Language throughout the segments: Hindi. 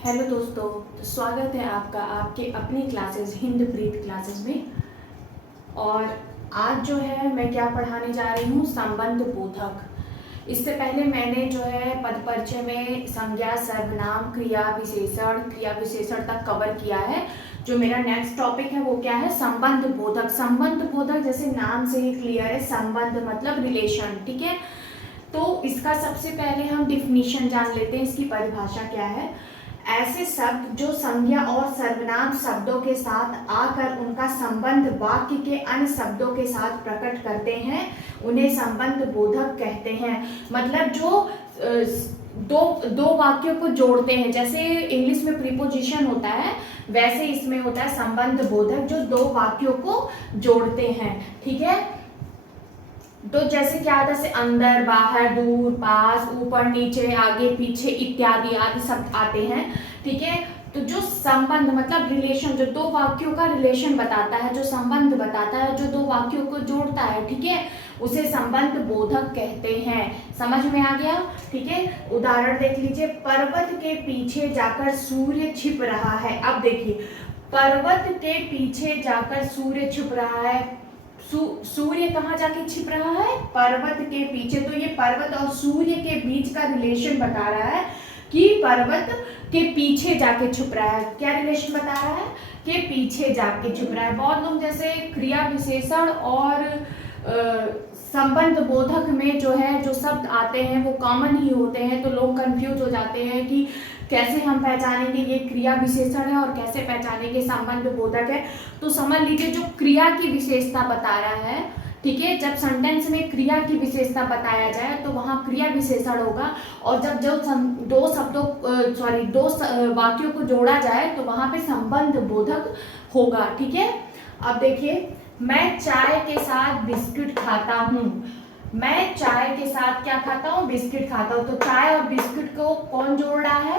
हेलो दोस्तों, तो स्वागत है आपका आपके अपनी क्लासेस हिंदप्रीत क्लासेस में। और आज जो है मैं क्या पढ़ाने जा रही हूँ, संबंध बोधक। इससे पहले मैंने जो है पद परिचय में संज्ञा, सर्वनाम, क्रिया विशेषण तक कवर किया है। जो मेरा नेक्स्ट टॉपिक है वो क्या है, संबंध बोधक। संबंध बोधक जैसे नाम से ही क्लियर है, संबंध मतलब रिलेशन, ठीक है। तो इसका सबसे पहले हम डिफिनीशन जान लेते हैं, इसकी परिभाषा क्या है। ऐसे शब्द जो संज्ञा और सर्वनाम शब्दों के साथ आकर उनका संबंध वाक्य के अन्य शब्दों के साथ प्रकट करते हैं, उन्हें संबंध बोधक कहते हैं। मतलब जो दो वाक्यों को जोड़ते हैं, जैसे इंग्लिश में प्रीपोजिशन होता है वैसे इसमें होता है संबंध बोधक, जो दो वाक्यों को जोड़ते हैं, ठीक है। तो जैसे क्या आता है, अंदर, बाहर, दूर, पास, ऊपर, नीचे, आगे, पीछे इत्यादि आदि शब्द आते हैं, ठीक है। तो जो संबंध मतलब रिलेशन, जो दो वाक्यों का रिलेशन बताता है, जो संबंध बताता है, जो दो वाक्यों को जोड़ता है, ठीक है, उसे संबंध बोधक कहते हैं। समझ में आ गया, ठीक है। उदाहरण देख लीजिए, पर्वत के पीछे जाकर सूर्य छिप रहा है। अब देखिए, पर्वत के पीछे जाकर सूर्य छिप रहा है। सूर्य कहाँ जाके छिप रहा है, पर्वत के पीछे। तो ये पर्वत और सूर्य के बीच का रिलेशन बता रहा है कि पर्वत के पीछे जाके छुप रहा है। क्या रिलेशन बता रहा है, कि पीछे जाके छुप रहा है। बहुत लोग जैसे क्रिया विशेषण और संबंध बोधक में जो है जो शब्द आते हैं वो कॉमन ही होते हैं, तो लोग कंफ्यूज हो जाते हैं कि कैसे हम पहचानेंगे ये क्रिया विशेषण है और कैसे पहचानेंगे संबंध बोधक है। तो समझ लीजिए, जो क्रिया की विशेषता बता रहा है, ठीक है, जब सेंटेंस में क्रिया की विशेषता बताया जाए तो वहां क्रिया विशेषण होगा, और जब जो दो वाक्यों को जोड़ा जाए तो वहां पे संबंध बोधक होगा, ठीक है। अब देखिए, मैं चाय के साथ बिस्किट खाता हूँ। मैं चाय के साथ क्या खाता हूँ, बिस्किट खाता हूँ। तो चाय और बिस्किट को कौन जोड़ रहा है,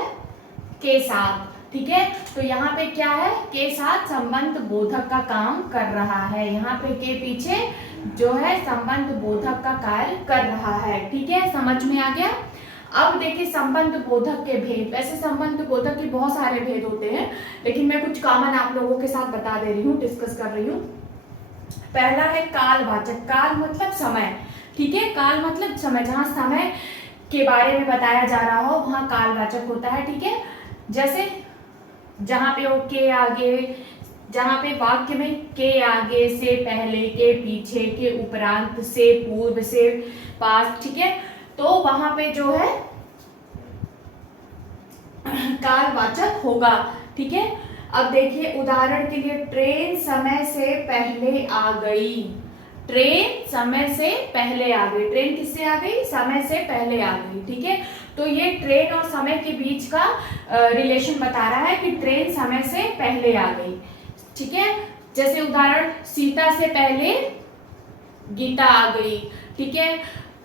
के साथ, ठीक है। तो यहाँ पे क्या है, के साथ संबंध बोधक का काम कर रहा है। यहाँ पे के पीछे जो है संबंध बोधक का कार्य कर रहा है, ठीक है। समझ में आ गया। अब देखिए संबंध बोधक के भेद। वैसे संबंध बोधक के बहुत सारे भेद होते हैं, लेकिन मैं कुछ कॉमन आप लोगों के साथ बता दे रही हूँ, डिस्कस कर रही हूँ। पहला है कालवाचक। काल मतलब समय, ठीक है। काल मतलब समय, जहां समय के बारे में बताया जा रहा हो वहां कालवाचक होता है, ठीक है। जैसे जहां पे के आगे, जहां पे वाक्य में के आगे, से पहले, के पीछे, के उपरांत, से पूर्व, से पास, ठीक है, तो वहां पे जो है कालवाचक होगा, ठीक है। अब देखिए उदाहरण के लिए, ट्रेन समय से पहले आ गई। ट्रेन समय से पहले आ गई। ट्रेन किससे आ गई, समय से पहले आ गई, ठीक है। तो ये ट्रेन और समय के बीच का रिलेशन बता रहा है कि ट्रेन समय से पहले आ गई, ठीक है। जैसे उदाहरण, सीता से पहले गीता आ गई, ठीक है।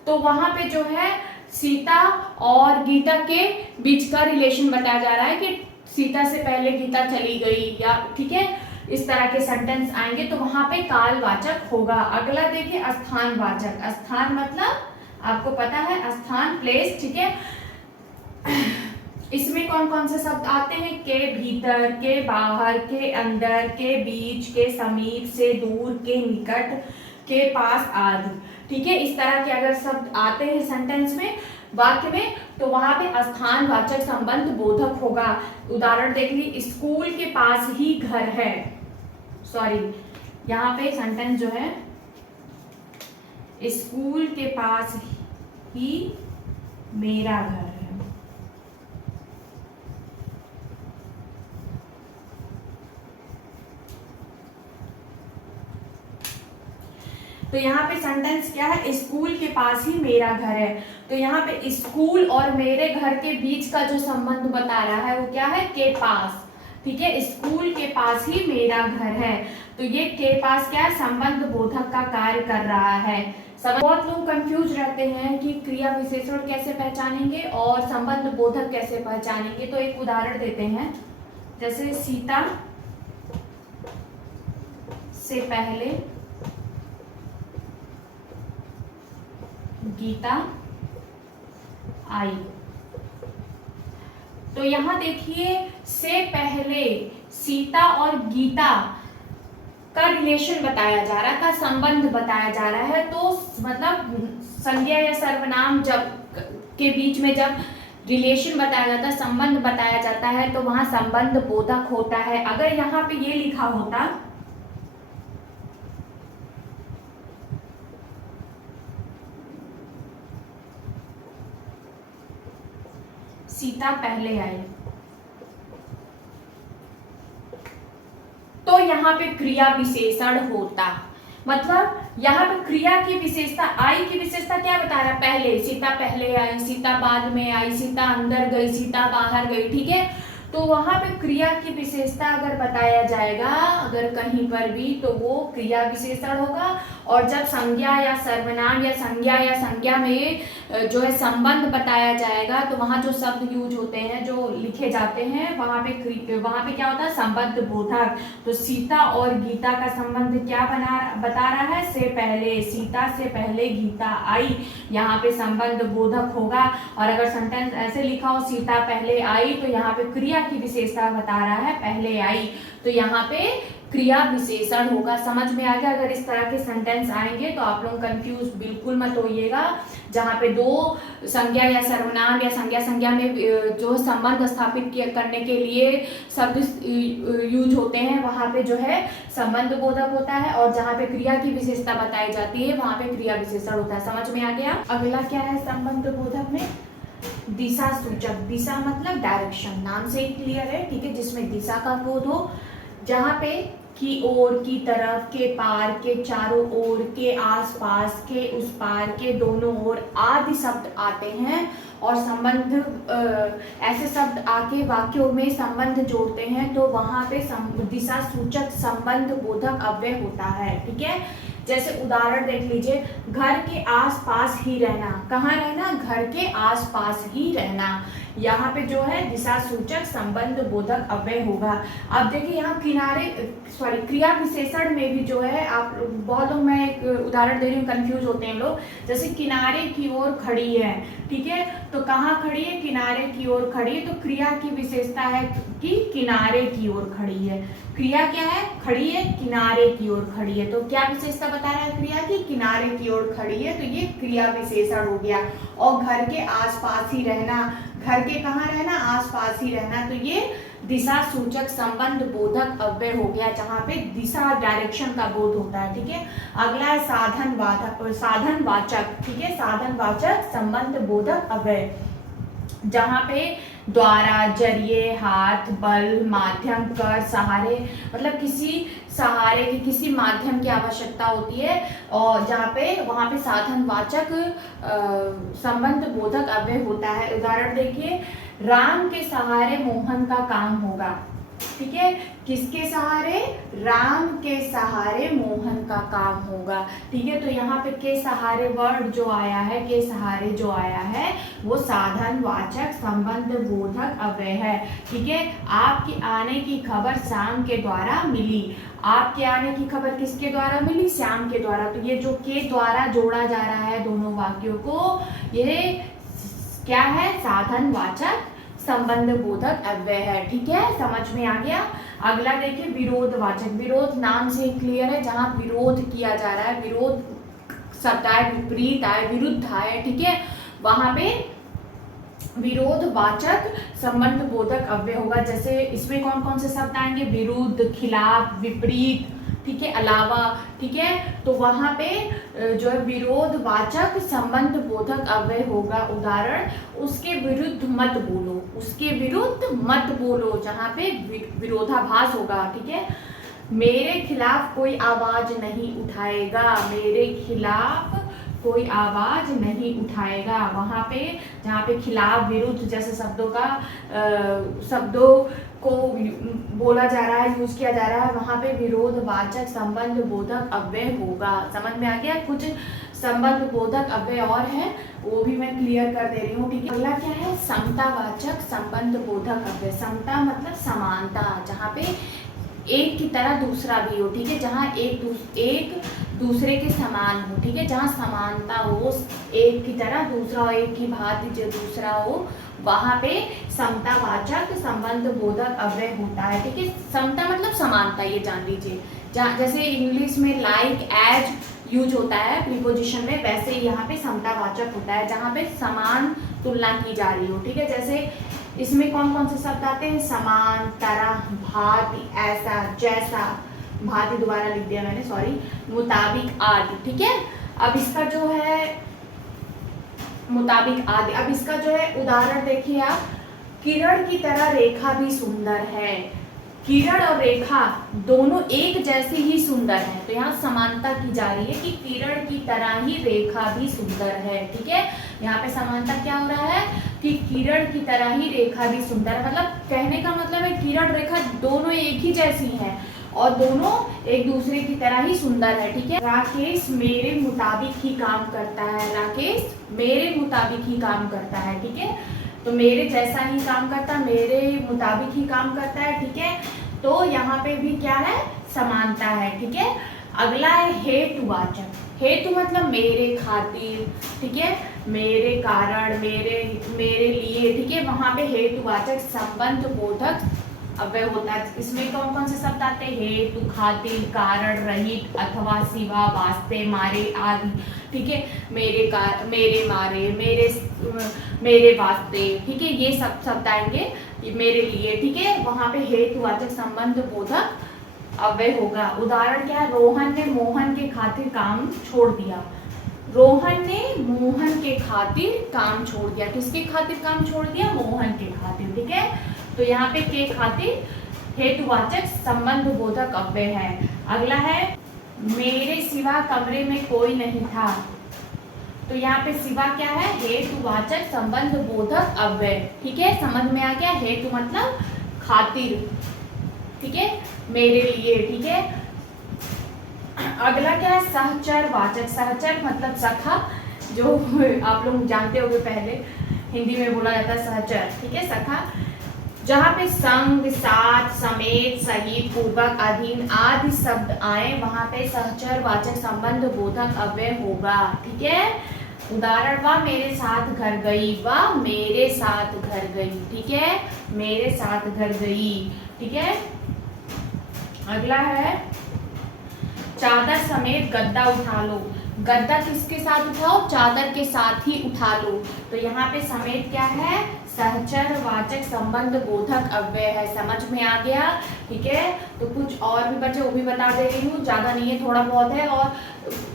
तो वहां पे जो है सीता और गीता के बीच का रिलेशन बताया जा रहा है कि सीता से पहले गीता चली गई, या ठीक है, इस तरह के सेंटेंस आएंगे तो वहां पे कालवाचक होगा। अगला देखिए, स्थानवाचक। स्थान मतलब आपको पता है, स्थान, प्लेस, ठीक है। इसमें कौन कौन से शब्द आते हैं, के भीतर, के बाहर, के अंदर, के बीच, के समीप, से दूर, के निकट, के पास आदि, ठीक है। इस तरह के अगर शब्द आते हैं सेंटेंस में, वाक्य में, तो वहां पे स्थानवाचक संबंध बोधक होगा। उदाहरण देख ली, स्कूल के पास ही घर है। सॉरी, यहाँ पे सेंटेंस जो है, स्कूल के पास ही मेरा घर है। तो यहाँ पे सेंटेंस क्या है, स्कूल के पास ही मेरा घर है। तो यहाँ पे स्कूल और मेरे घर के बीच का जो संबंध बता रहा है वो क्या है, के पास, ठीक है। स्कूल के पास ही मेरा घर है, तो ये के पास क्या है, संबंध बोधक का कार्य कर रहा है। बहुत लोग कंफ्यूज रहते हैं कि क्रिया विशेषण कैसे पहचानेंगे और संबंध बोधक कैसे पहचानेंगे। तो एक उदाहरण देते हैं, जैसे सीता से पहले गीता आई। तो यहाँ देखिए से पहले सीता और गीता का रिलेशन बताया जा रहा है, का संबंध बताया जा रहा है। तो मतलब संज्ञा या सर्वनाम जब के बीच में जब रिलेशन बताया जाता है, संबंध बताया जाता है, तो वहां संबंध बोधक होता है। अगर यहाँ पे ये लिखा होता सीता पहले आई, तो यहाँ पे क्रिया विशेषण होता। मतलब यहाँ पे क्रिया की विशेषता, आई की विशेषता क्या बता रहा है, पहले, सीता पहले आई, सीता बाद में आई, सीता अंदर गई, सीता बाहर गई, ठीक है। तो वहां पे क्रिया की विशेषता अगर बताया जाएगा अगर कहीं पर भी, तो वो क्रिया विशेषण होगा। और जब संज्ञा या सर्वनाम या संज्ञा में जो है संबंध बताया जाएगा, तो वहां जो शब्द यूज होते हैं, जो लिखे जाते हैं, वहां पे क्या होता है, संबंध बोधक। तो सीता और गीता का संबंध क्या बता रहा है, से पहले, सीता से पहले गीता आई, यहाँ पे संबंध बोधक होगा। और अगर सेंटेंस ऐसे लिखा हो सीता पहले आई, तो यहाँ पे क्रिया की विशेषता बता रहा है, पहले आई, तो यहाँ पे क्रिया विशेषण होगा। समझ में आ गया। अगर इस तरह के सेंटेंस आएंगे तो आप लोग कंफ्यूज बिल्कुल मत होइएगा। जहाँ पे दो संज्ञा या सर्वनाम या संज्ञा में जो संबंध स्थापित करने के लिए शब्द यूज होते हैं, वहां पे जो है संबंध बोधक होता है। और जहाँ पे क्रिया की विशेषता बताई जाती है, वहां पे क्रिया विशेषण होता है। समझ में आ गया। अगला क्या है संबंध बोधक में, दिशा सूचक। दिशा मतलब डायरेक्शन, नाम से ही क्लियर है, ठीक है, जिसमें दिशा का बोध हो। जहाँ पे की ओर, की तरफ, के पार, के चारों ओर, के आसपास, के उस पार, के दोनों ओर आदि शब्द आते हैं और संबंध ऐसे शब्द आके वाक्यों में संबंध जोड़ते हैं, तो वहां पे दिशा सूचक संबंध बोधक अव्यय होता है, ठीक है। जैसे उदाहरण देख लीजिए, घर के आसपास ही रहना। कहाँ रहना, घर के आसपास ही रहना। यहाँ पे जो है दिशा सूचक संबंध बोधक अव्यय होगा। अब देखिए यहाँ क्रिया विशेषण में भी जो है, आप बहुत लोग, मैं एक उदाहरण दे रही हूँ, कंफ्यूज होते हैं लोग। जैसे किनारे की ओर खड़ी है, ठीक है, तो कहाँ खड़ी है, किनारे की ओर खड़ी है, तो क्रिया की विशेषता है कि किनारे की ओर खड़ी है। क्रिया क्या है, खड़ी है, किनारे की ओर खड़ी है। तो क्या विशेषता बता रहा है क्रिया की, किनारे की ओर खड़ी है, तो ये क्रिया विशेषण हो गया। और घर के आसपास ही रहना, घर के कहाँ रहना, आसपास ही रहना, तो ये दिशा सूचक संबंध बोधक अव्यय हो गया, जहाँ पे दिशा डायरेक्शन का बोध होता है, ठीक है। अगला है साधन वाचक, ठीक है, साधन वाचक संबंध बोधक अव्यय, जहाँ पे द्वारा, जरिए, हाथ, बल, माध्यम, कर, सहारे, मतलब किसी सहारे की, किसी माध्यम की आवश्यकता होती है, और जहाँ पे वहाँ पे साधनवाचक संबंध बोधक अव्यय होता है। उदाहरण देखिए, राम के सहारे मोहन का काम होगा, ठीक है, किसके सहारे, राम के सहारे मोहन का काम होगा, ठीक है। तो यहाँ पे के सहारे वर्ड जो आया है, के सहारे जो आया है, वो साधनवाचक संबंध बोधक अव्यय है, ठीक है। आपके आने की खबर श्याम के द्वारा मिली। आपके आने की खबर किसके द्वारा मिली, श्याम के द्वारा। तो ये जो के द्वारा जोड़ा जा रहा है दोनों वाक्यों को, ये क्या है, साधनवाचक संबंध बोधक अव्यय है, ठीक है, समझ में आ गया। अगला देखिए विरोधवाचक। विरोध नाम से क्लियर है, जहां विरोध किया जा रहा है, विरोध शब्द आए, विपरीत आए, विरुद्ध आए, ठीक है, वहां पे विरोधवाचक संबंध बोधक अव्यय होगा। जैसे इसमें कौन कौन से शब्द आएंगे, विरुद्ध, खिलाफ, विपरीत, ठीक है, अलावा, ठीक है। तो वहां पे जो है विरोधवाचक संबंध बोधक अव्यय होगा। उदाहरण, उसके विरुद्ध मत बोलो, उसके विरुद्ध मत बोलो, जहां पे विरोधाभास होगा, ठीक है। मेरे खिलाफ कोई आवाज नहीं उठाएगा, मेरे खिलाफ कोई आवाज नहीं उठाएगा, वहां पे जहाँ पे खिलाफ, विरुद्ध जैसे शब्दों को बोला जा रहा है, यूज किया जा रहा है, वहां पे विरोधवाचक संबंध बोधक अव्यय होगा। समझ में आ गया। कुछ संबंध बोधक अव्यय और है, वो भी मैं क्लियर कर दे रही हूँ, ठीक है। अगला क्या है, समतावाचक संबंध बोधक अव्यय। समता मतलब समानता, जहाँ पे एक की तरह दूसरा भी हो, ठीक है, जहाँ एक दूसरे के समान हो, ठीक है, जहाँ समानता हो, एक की तरह दूसरा, एक की भांति जो दूसरा हो, वहां पे समतावाचक संबंध बोधक अव्यय होता है। ठीक है, समता मतलब समानता, ये जान लीजिए। जैसे इंग्लिश में लाइक एज यूज होता है प्रीपोजिशन में, वैसे यहाँ पे समतावाचक होता है जहाँ पे समान तुलना की जा रही हो। ठीक है, जैसे इसमें कौन कौन से शब्द आते हैं? समान, तरह, भांति, ऐसा, जैसा, भांति दोबारा लिख दिया मैंने, सॉरी, मुताबिक, आदि। ठीक है, अब इसका जो है मुताबिक आदि, अब इसका जो है उदाहरण देखिए आप, किरण की तरह रेखा भी सुंदर है। किरण और रेखा दोनों एक जैसे ही सुंदर है, तो यहाँ समानता की जा रही है कि किरण की तरह ही रेखा भी सुंदर है। ठीक है, यहाँ पे समानता क्या हो रहा है कि किरण की तरह ही रेखा भी सुंदर है, मतलब कहने का मतलब है किरण रेखा दोनों एक ही जैसी हैं और दोनों एक दूसरे की तरह ही सुंदर है। ठीक है, राकेश मेरे मुताबिक ही काम करता है। राकेश मेरे मुताबिक ही काम करता है। ठीक है, तो मेरे जैसा ही काम करता, मेरे मुताबिक ही काम करता है। ठीक है, तो यहाँ पे भी क्या है? समानता है। ठीक है, अगला है हेतुवाचक। हेतु मतलब मेरे खातिर, ठीक है, मेरे कारण, मेरे लिए। ठीक है, वहां पे हेतुवाचक संबंध बोधक अव्यय होता है। इसमें कौन कौन से शब्द आते हैं? हेतु, खातिर, कारण, रहित, अथवा, सिवा, वास्ते, मारे आदि। ठीक है, मेरे मारे, मेरे वास्ते। ठीक है, ये सब शब्द आएंगे मेरे लिए। ठीक है, वहां पे हेतुवाचक संबंध बोधक अव्यय होगा। उदाहरण क्या है? रोहन ने मोहन के खातिर काम छोड़ दिया। रोहन ने मोहन के खातिर काम छोड़ दिया। किसके खातिर काम छोड़ दिया? मोहन के खातिर। ठीक है, तो यहाँ पे के खातिर हेतुवाचक संबंध बोधक अव्यय है। अगला है मेरे सिवा कमरे में कोई नहीं था। तो यहाँ पे सिवा क्या है? हेतुवाचक संबंध बोधक अव्यय। ठीक है, समझ में आ गया? हेतु मतलब खातिर, ठीक है, मेरे लिए। ठीक है, अगला क्या है? सहचर वाचक। सहचर मतलब सखा, जो आप लोग जानते होंगे, पहले हिंदी में बोला जाता है सहचर। ठीक है, सखा, जहाँ पे संग, साथ, समेत, सहित, पूर्वक, अधीन आदि शब्द आए, वहां पे सहचर वाचक संबंध बोधक अव्यय होगा। ठीक है, उदाहरण वह मेरे साथ घर गई, वह मेरे साथ घर गई। ठीक है, मेरे साथ घर गई। ठीक है, अगला है चादर समेत गद्दा उठा लो। गद्दा किसके साथ उठाओ? चादर के साथ ही उठा लो। तो यहाँ पे समेत क्या है? सहचर वाचक संबंध बोधक अव्यय है। समझ में आ गया? ठीक है, तो कुछ और भी बचे, वो भी बता दे रही हूँ, ज्यादा नहीं है, थोड़ा बहुत है। और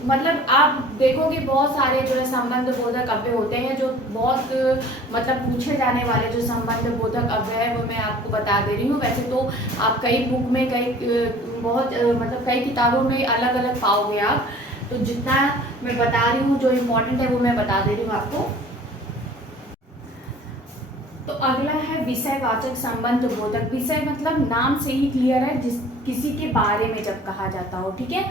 मतलब आप देखोगे बहुत सारे जो है संबंध बोधक अव्यय होते हैं, जो बहुत मतलब पूछे जाने वाले जो संबंध बोधक अव्यय है वो मैं आपको बता दे रही हूँ। वैसे तो आप कई बुक में, कई बहुत मतलब कई किताबों में अलग अलग पाओगे आप, तो जितना मैं बता रही हूँ जो इम्पोर्टेंट है वो मैं बता दे रही हूँ आपको। तो अगला है विषयवाचक संबंध बोधक। विषय मतलब नाम से ही क्लियर है, जिस किसी के बारे में जब कहा जाता हो। ठीक है,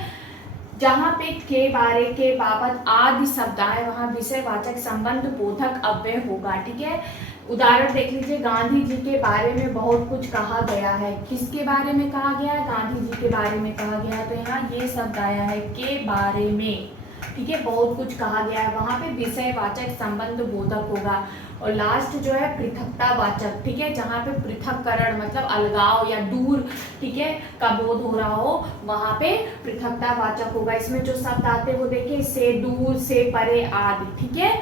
जहाँ पे के बारे, के बाबत आदि शब्द आए, वहाँ विषयवाचक संबंध बोधक अव्यय होगा। ठीक है, उदाहरण देख लीजिए, गांधी जी के बारे में बहुत कुछ कहा गया है। किसके बारे में कहा गया है? गांधी जी के बारे में कहा गया है, तो यहाँ ये शब्द आया है के बारे में। ठीक है, बहुत कुछ कहा गया है, वहां पे विषयवाचक संबंध बोधक होगा। और लास्ट जो है पृथकतावाचक। ठीक है, जहाँ पे पृथककरण मतलब अलगाव या दूर, ठीक है, का बोध हो रहा हो, वहां पे पृथकतावाचक होगा। इसमें जो शब्द आते हैं वो देखिए, से दूर, से परे आदि। ठीक है,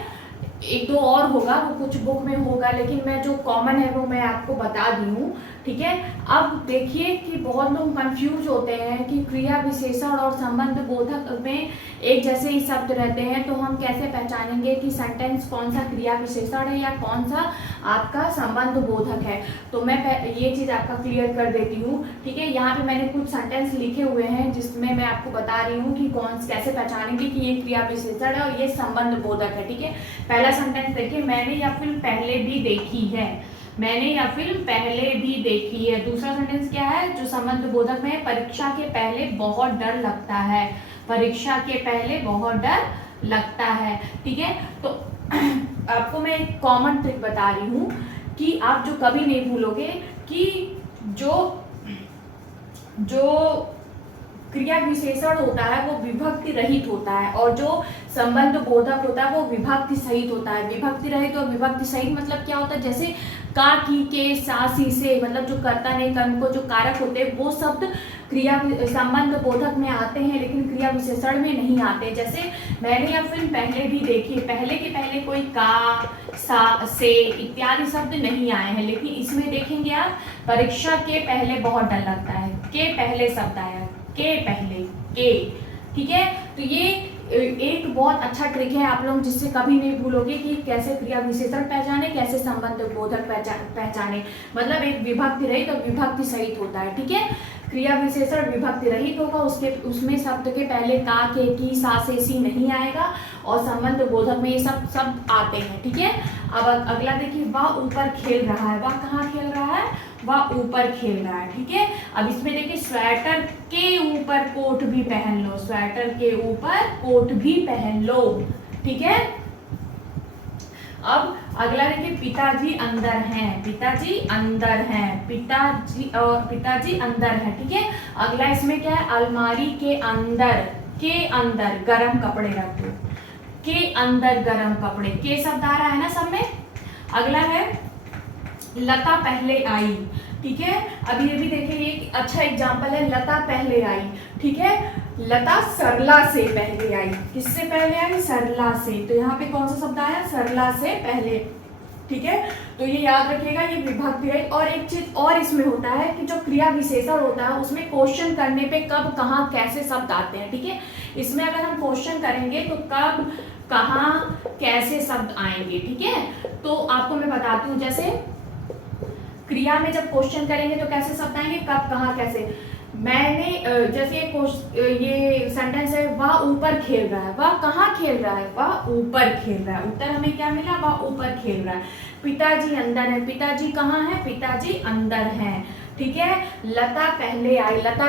एक दो और होगा, वो कुछ बुक में होगा, लेकिन मैं जो कॉमन है वो मैं आपको बता दी हूँ। ठीक है, अब देखिए कि बहुत लोग कंफ्यूज होते हैं कि क्रिया विशेषण और संबंध बोधक में एक जैसे ही शब्द रहते हैं, तो हम कैसे पहचानेंगे कि सेंटेंस कौन सा क्रिया विशेषण है या कौन सा आपका संबंध बोधक है। तो मैं ये चीज़ आपका क्लियर कर देती हूँ। ठीक है, यहाँ पे मैंने कुछ सेंटेंस लिखे हुए हैं जिसमें मैं आपको बता रही हूँ कि कैसे पहचानेंगे कि ये क्रिया विशेषण है और ये संबंध बोधक है। ठीक है, पहला सेंटेंस देखिए, मैंने यह फिल्म पहले भी देखी है। मैंने यह फिल्म पहले भी देखी है। दूसरा सेंटेंस क्या है जो संबंध बोधक में है? परीक्षा के पहले बहुत डर लगता है। परीक्षा के पहले बहुत डर लगता है। ठीक है, तो आपको मैं एक कॉमन ट्रिक बता रही हूँ कि आप जो कभी नहीं भूलोगे कि जो क्रिया विशेषण होता है वो विभक्ति रहित होता है, और जो संबंध बोधक होता है वो विभक्ति सहित होता है। विभक्ति रहित और विभक्ति सहित मतलब क्या होता है, जैसे का, की, के, सा, सी, से, मतलब जो कर्ता ने कर्म को जो कारक होते हैं वो शब्द क्रिया संबंध बोधक में आते हैं, लेकिन क्रिया विशेषण में नहीं आते। जैसे मैंने यह फिल्म पहले भी देखी, पहले के पहले कोई का, सा, से इत्यादि शब्द नहीं आए हैं, लेकिन इसमें देखेंगे आप परीक्षा के पहले बहुत डर लगता है, के पहले शब्द आया, के पहले, के, ठीक है। तो ये एक बहुत अच्छा ट्रिक है आप लोग, जिससे कभी नहीं भूलोगे कि कैसे क्रिया विशेषण पहचाने, कैसे संबंध बोधक पहचाने। मतलब एक विभक्ति रहित और विभक्ति सहित होता है, ठीक है। क्रिया विशेषण विभक्ति रहित होगा, उसमें शब्द के पहले का, के, की, सा, से, सी नहीं आएगा, और संबंध बोधक में ये सब शब्द आते हैं, ठीक है। अब अगला देखिए, वह ऊपर खेल रहा है। वह कहाँ खेल रहा है, वह ऊपर खेल रहा है, ठीक है। अब इसमें देखिए स्वेटर के ऊपर कोट भी पहन लो, स्वेटर के ऊपर कोट भी पहन लो, ठीक है। अब अगला देखिए, पिताजी अंदर हैं, पिताजी अंदर हैं, पिताजी अंदर हैं, ठीक है। अगला इसमें क्या है, अलमारी के अंदर गरम कपड़े रख दो, के अंदर गरम कपड़े, के शब्द आ रहा है ना सब में। अगला है लता पहले आई, ठीक है। अब ये भी देखिए, एक अच्छा एग्जाम्पल है, लता पहले आई, ठीक है। लता सरला से पहले आई, किससे पहले आई, सरला से। तो यहाँ पे कौन सा शब्द आया, सरला से पहले, ठीक है। तो ये याद रखिएगा, ये विभक्ति है। और एक चीज और इसमें होता है कि जो क्रिया विशेषण होता है उसमें क्वेश्चन करने पे कब, कहाँ, कैसे शब्द आते हैं, ठीक है। इसमें अगर हम क्वेश्चन करेंगे तो कब, कहाँ, कैसे शब्द आएंगे, ठीक है। तो आपको मैं बताती हूँ, जैसे क्रिया में जब क्वेश्चन करेंगे तो कैसे शब्द आएंगे, कब, कहाँ, कैसे। मैंने जैसे ये सेंटेंस है, वह ऊपर खेल रहा है, वह कहाँ खेल रहा है, वह ऊपर खेल रहा है। उत्तर हमें क्या मिला, वह ऊपर खेल रहा है। पिताजी अंदर है, पिताजी कहाँ है, पिताजी अंदर है, ठीक है। लता पहले आई, लता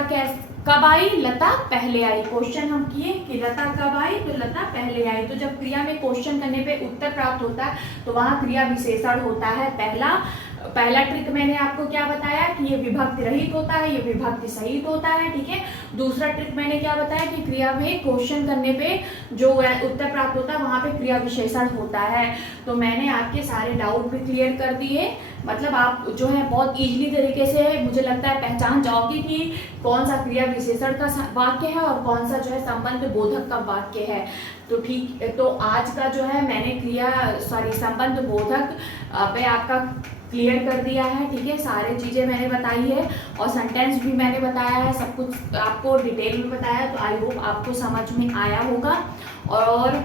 कब आई, लता पहले आई। क्वेश्चन हम किए कि लता कब आई, तो लता पहले आई। तो जब क्रिया में क्वेश्चन करने पे उत्तर प्राप्त होता है तो वहां क्रिया विशेषण होता है। पहला ट्रिक मैंने आपको क्या बताया कि ये विभक्ति रहित होता है, ये विभक्ति सहित होता है, ठीक है। दूसरा ट्रिक मैंने क्या बताया कि क्रिया में क्वेश्चन करने पे जो उत्तर प्राप्त होता है वहां पे क्रिया विशेषण होता है। तो मैंने आपके सारे डाउट भी क्लियर कर दिए, मतलब आप जो है बहुत इजीली तरीके से मुझे लगता है पहचान जाओगे कि कौन सा क्रिया विशेषण का वाक्य है और कौन सा जो है संबंध बोधक का वाक्य है। तो ठीक, तो आज का जो है मैंने संबंध बोधक पे आपका क्लियर कर दिया है, ठीक है। सारी चीज़ें मैंने बताई है और सेंटेंस भी मैंने बताया है, सब कुछ आपको डिटेल में बताया। तो आई होप आपको समझ में आया होगा। और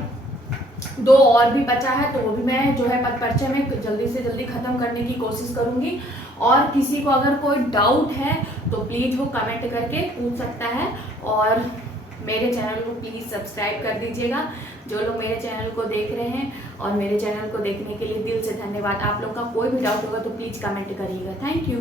दो और भी बचा है तो वो भी मैं जो है पद परिचय में जल्दी से जल्दी ख़त्म करने की कोशिश करूँगी। और किसी को अगर कोई डाउट है तो प्लीज़ वो कमेंट करके पूछ सकता है। और मेरे चैनल को प्लीज़ सब्सक्राइब कर दीजिएगा, जो लोग मेरे चैनल को देख रहे हैं। और मेरे चैनल को देखने के लिए दिल से धन्यवाद। आप लोग का कोई भी डाउट होगा तो प्लीज़ कमेंट करिएगा। Thank you.